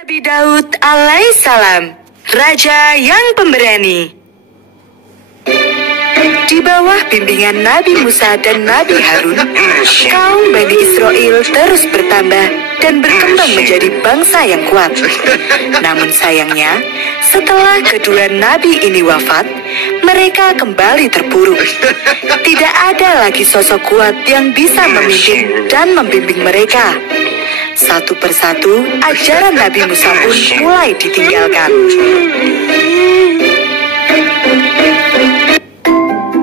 Nabi Daud alaihissalam, raja yang pemberani. Di bawah bimbingan Nabi Musa dan Nabi Harun, kaum Bani Israel terus bertambah dan berkembang menjadi bangsa yang kuat. Namun sayangnya, setelah kedua nabi ini wafat, mereka kembali terpuruk. Tidak ada lagi sosok kuat yang bisa memimpin dan membimbing mereka. Satu persatu, ajaran Nabi Musa pun mulai ditinggalkan.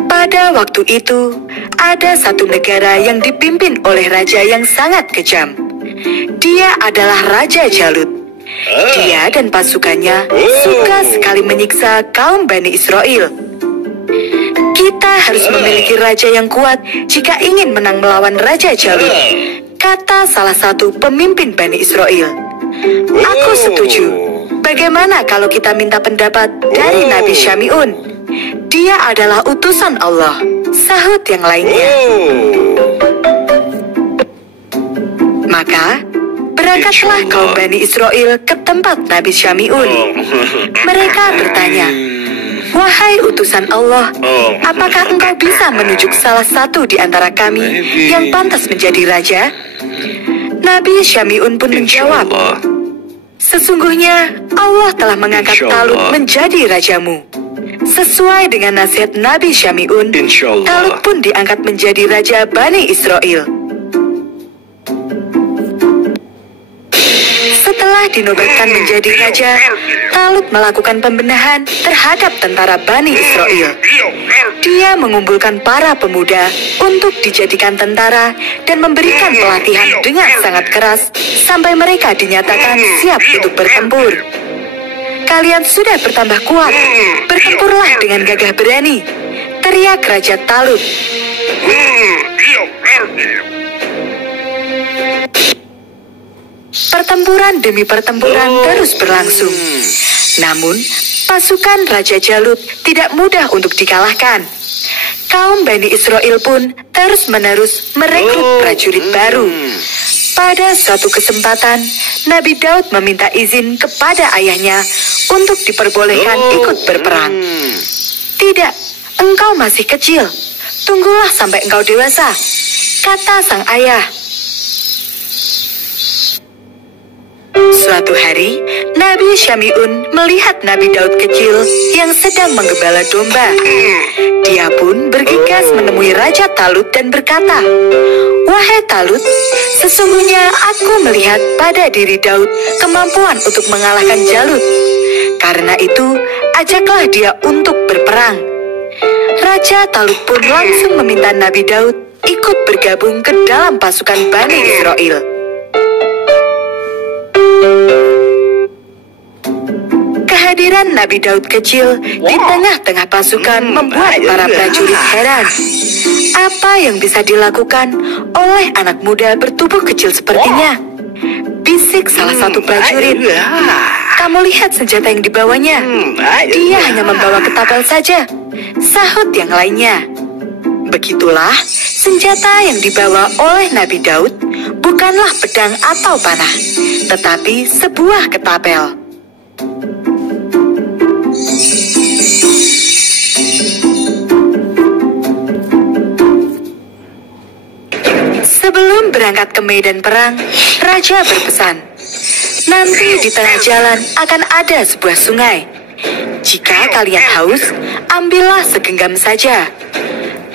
Pada waktu itu, ada satu negara yang dipimpin oleh raja yang sangat kejam. Dia adalah Raja Jalut. Dia dan pasukannya suka sekali menyiksa kaum Bani Israel. Kita harus memiliki raja yang kuat jika ingin menang melawan Raja Jalut, kata salah satu pemimpin Bani Israel. Aku setuju. Bagaimana kalau kita minta pendapat dari Nabi Syami'un? Dia adalah utusan Allah, sahut yang lainnya. Maka, berangkatlah kaum Bani Israel ke tempat Nabi Syami'un. Mereka bertanya, "Wahai utusan Allah, apakah engkau bisa menunjuk salah satu di antara kami yang pantas menjadi raja?" Nabi Syami'un pun menjawab, "Sesungguhnya Allah telah mengangkat Talut menjadi rajamu." Sesuai dengan nasihat Nabi Syami'un, Talut pun diangkat menjadi raja Bani Israel. Setelah dinobatkan menjadi raja, Talut melakukan pembenahan terhadap tentara Bani Israel. Dia mengumpulkan para pemuda untuk dijadikan tentara dan memberikan pelatihan dengan sangat keras sampai mereka dinyatakan siap untuk bertempur. "Kalian sudah bertambah kuat, bertempurlah dengan gagah berani," teriak Raja Talut. Pertempuran demi pertempuran terus berlangsung. Namun, pasukan Raja Jalut tidak mudah untuk dikalahkan. Kaum Bani Israel pun terus-menerus merekrut prajurit baru. Pada suatu kesempatan, Nabi Daud meminta izin kepada ayahnya untuk diperbolehkan ikut berperang. "Tidak, engkau masih kecil. Tunggulah sampai engkau dewasa," kata sang ayah. Suatu hari, Nabi Syami'un melihat Nabi Daud kecil yang sedang menggembala domba. Dia pun bergegas menemui Raja Talut dan berkata, "Wahai Talut, sesungguhnya aku melihat pada diri Daud kemampuan untuk mengalahkan Jalut. Karena itu, ajaklah dia untuk berperang." Raja Talut pun langsung meminta Nabi Daud ikut bergabung ke dalam pasukan Bani Israel. Kehadiran Nabi Daud kecil di tengah-tengah pasukan membuat para prajurit heran. Apa yang bisa dilakukan oleh anak muda bertubuh kecil sepertinya? Bisik salah satu prajurit. "Kamu lihat senjata yang dibawanya. Dia hanya membawa ketapel saja," sahut yang lainnya. Begitulah, senjata yang dibawa oleh Nabi Daud bukanlah pedang atau panah, tetapi sebuah ketapel. Sebelum berangkat ke medan perang, Raja berpesan, "Nanti di tengah jalan akan ada sebuah sungai. Jika kalian haus, ambillah segenggam saja.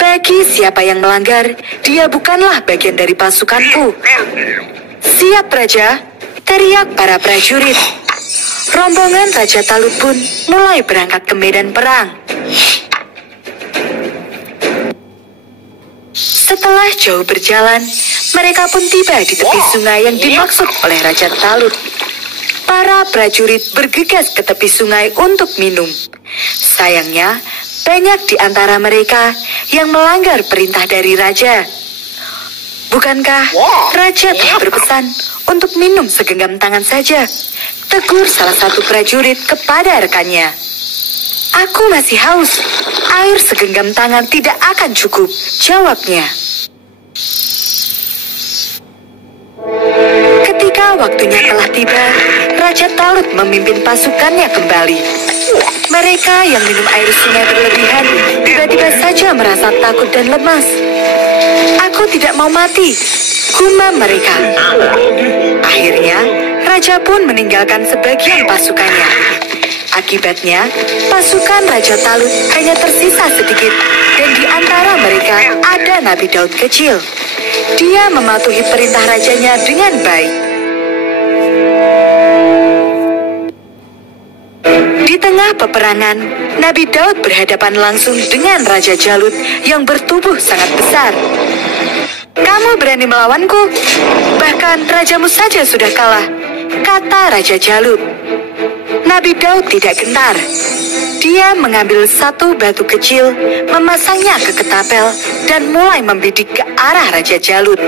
Bagi siapa yang melanggar, dia bukanlah bagian dari pasukanku." "Siap, Raja," teriak para prajurit. Rombongan Raja Talut pun mulai berangkat ke medan perang. Setelah jauh berjalan, mereka pun tiba di tepi sungai yang dimaksud oleh Raja Talut. Para prajurit bergegas ke tepi sungai untuk minum. Sayangnya, banyak di antara mereka yang melanggar perintah dari Raja. "Bukankah Raja telah berpesan untuk minum segenggam tangan saja?" tegur salah satu prajurit kepada rekannya. "Aku masih haus. Air segenggam tangan tidak akan cukup," jawabnya. Ketika waktunya telah tiba, Raja Talut memimpin pasukannya kembali. Mereka yang minum air sungai berlebihan tiba-tiba saja merasa takut dan lemas. "Aku tidak mau mati," gumam mereka. Akhirnya, raja pun meninggalkan sebagian pasukannya. Akibatnya, pasukan Raja Talut hanya tersisa sedikit, dan di antara mereka ada Nabi Daud kecil. Dia mematuhi perintah rajanya dengan baik. Di tengah peperangan, Nabi Daud berhadapan langsung dengan Raja Jalut yang bertubuh sangat besar. "Kamu berani melawanku? Bahkan rajamu saja sudah kalah," kata Raja Jalut. Nabi Daud tidak gentar. Dia mengambil satu batu kecil, memasangnya ke ketapel, dan mulai membidik ke arah Raja Jalut.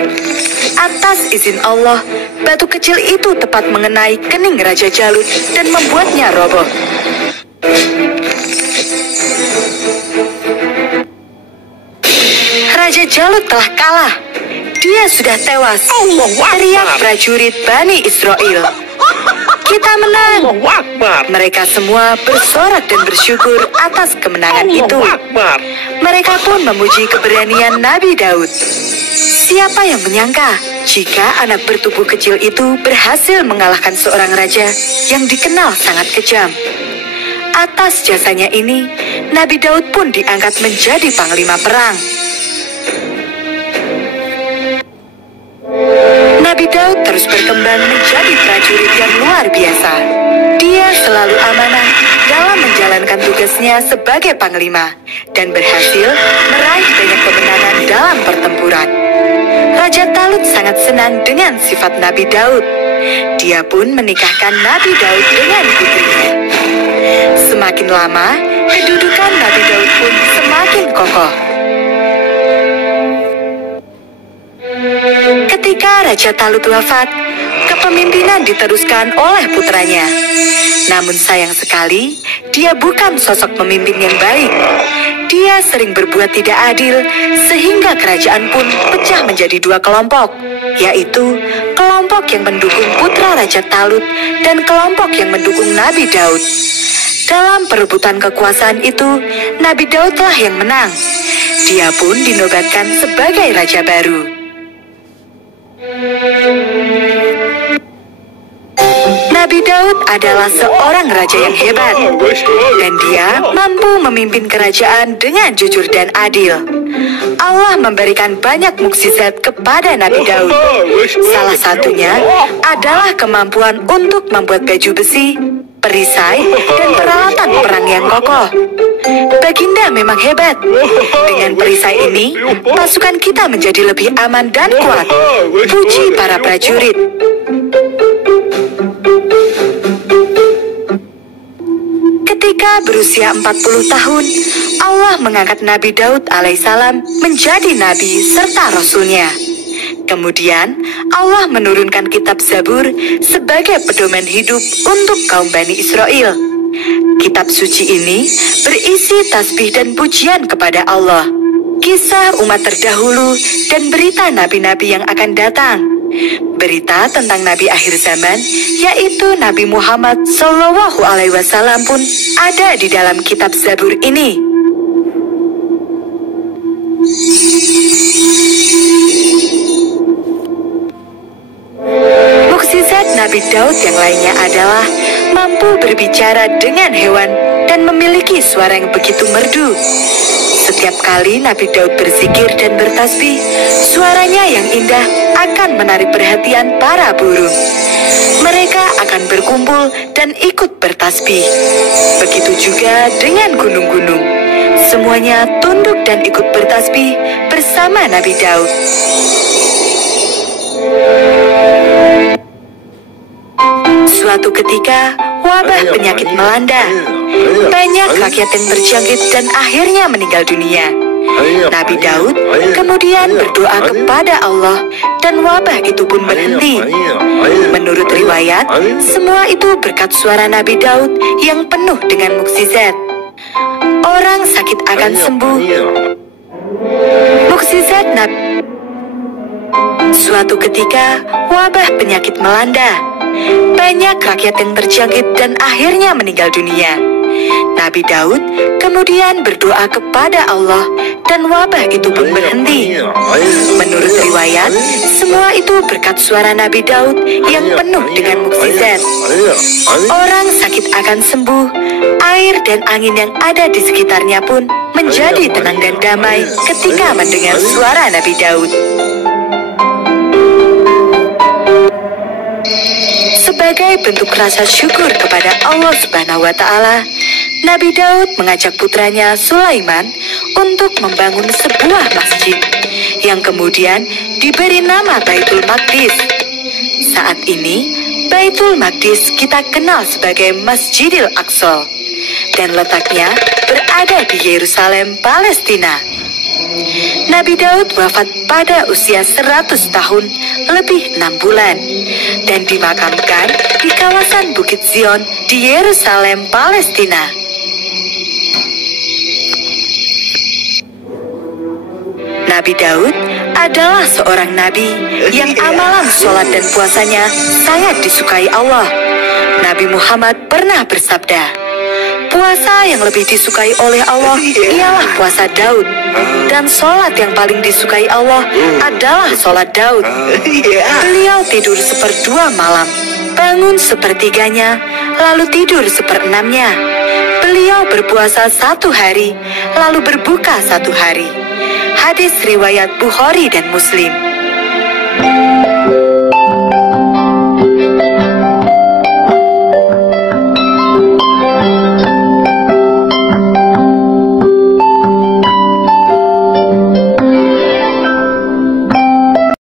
Atas izin Allah, batu kecil itu tepat mengenai kening Raja Jalut dan membuatnya roboh. Raja Jalut telah kalah. Dia sudah tewas, teriak prajurit Bani Israel. "Kita menang!" Mereka semua bersorak dan bersyukur atas kemenangan itu. Mereka pun memuji keberanian Nabi Daud. Siapa yang menyangka jika anak bertubuh kecil itu berhasil mengalahkan seorang raja yang dikenal sangat kejam. Atas jasanya ini, Nabi Daud pun diangkat menjadi panglima perang. Nabi Daud terus berkembang menjadi prajurit yang luar biasa. Dia selalu amanah dalam menjalankan tugasnya sebagai panglima dan berhasil meraih banyak kemenangan dalam pertempuran. Raja Talut sangat senang dengan sifat Nabi Daud. Dia pun menikahkan Nabi Daud dengan putrinya. Semakin lama, kedudukan Nabi Daud pun semakin kokoh. Ketika Raja Talut wafat, kepemimpinan diteruskan oleh putranya. Namun sayang sekali, dia bukan sosok pemimpin yang baik. Dia sering berbuat tidak adil, sehingga kerajaan pun pecah menjadi dua kelompok, yaitu kelompok yang mendukung putra Raja Talut dan kelompok yang mendukung Nabi Daud. Dalam perebutan kekuasaan itu, Nabi Daudlah yang menang. Dia pun dinobatkan sebagai raja baru. Nabi Daud adalah seorang raja yang hebat, dan dia mampu memimpin kerajaan dengan jujur dan adil. Allah memberikan banyak mukjizat kepada Nabi Daud. Salah satunya adalah kemampuan untuk membuat baju besi, perisai, dan peralatan perang yang kokoh. Baginda memang hebat. Dengan perisai ini, pasukan kita menjadi lebih aman dan kuat. Puji para prajurit. Ketika berusia 40 tahun, Allah mengangkat Nabi Daud alaihissalam menjadi nabi serta rasulnya. Kemudian, Allah menurunkan kitab Zabur sebagai pedoman hidup untuk kaum Bani Israel. Kitab suci ini berisi tasbih dan pujian kepada Allah, kisah umat terdahulu, dan berita nabi-nabi yang akan datang. Berita tentang nabi akhir zaman, yaitu Nabi Muhammad SAW pun ada di dalam kitab Zabur ini. Mukjizat Nabi Daud yang lainnya adalah mampu berbicara dengan hewan dan memiliki suara yang begitu merdu. Setiap kali Nabi Daud berzikir dan bertasbih, suaranya yang indah akan menarik perhatian para burung. Mereka akan berkumpul dan ikut bertasbih. Begitu juga dengan gunung-gunung. Semuanya tunduk dan ikut bertasbih bersama Nabi Daud. Suatu ketika, wabah penyakit melanda. Banyak rakyat yang terjangkit dan akhirnya meninggal dunia. Nabi Daud kemudian berdoa kepada Allah dan wabah itu pun berhenti. Menurut riwayat, semua itu berkat suara Nabi Daud yang penuh dengan mukjizat. Orang sakit akan sembuh. Mukjizat Nabi. Suatu ketika, wabah penyakit melanda. Banyak rakyat yang terjangkit dan akhirnya meninggal dunia. Nabi Daud kemudian berdoa kepada Allah dan wabah itu pun berhenti. Menurut riwayat, semua itu berkat suara Nabi Daud yang penuh dengan mukjizat. Orang sakit akan sembuh, air dan angin yang ada di sekitarnya pun menjadi tenang dan damai ketika mendengar suara Nabi Daud. Sebagai bentuk rasa syukur kepada Allah Subhanahu wa Ta'ala, Nabi Daud mengajak putranya Sulaiman untuk membangun sebuah masjid yang kemudian diberi nama Baitul Maqdis. Saat ini, Baitul Maqdis kita kenal sebagai Masjidil Aqsa dan letaknya berada di Yerusalem, Palestina. Nabi Daud wafat pada usia 100 tahun lebih 6 bulan dan dimakamkan di kawasan Bukit Zion di Yerusalem, Palestina. Nabi Daud adalah seorang nabi yang amalan sholat dan puasanya sangat disukai Allah. Nabi Muhammad pernah bersabda, puasa yang lebih disukai oleh Allah ialah puasa Daud, dan sholat yang paling disukai Allah adalah sholat Daud. Beliau tidur 1/2 malam, bangun 1/3-nya, lalu tidur 1/6-nya. Beliau berpuasa 1 hari, lalu berbuka 1 hari. Hadis riwayat Bukhari dan Muslim.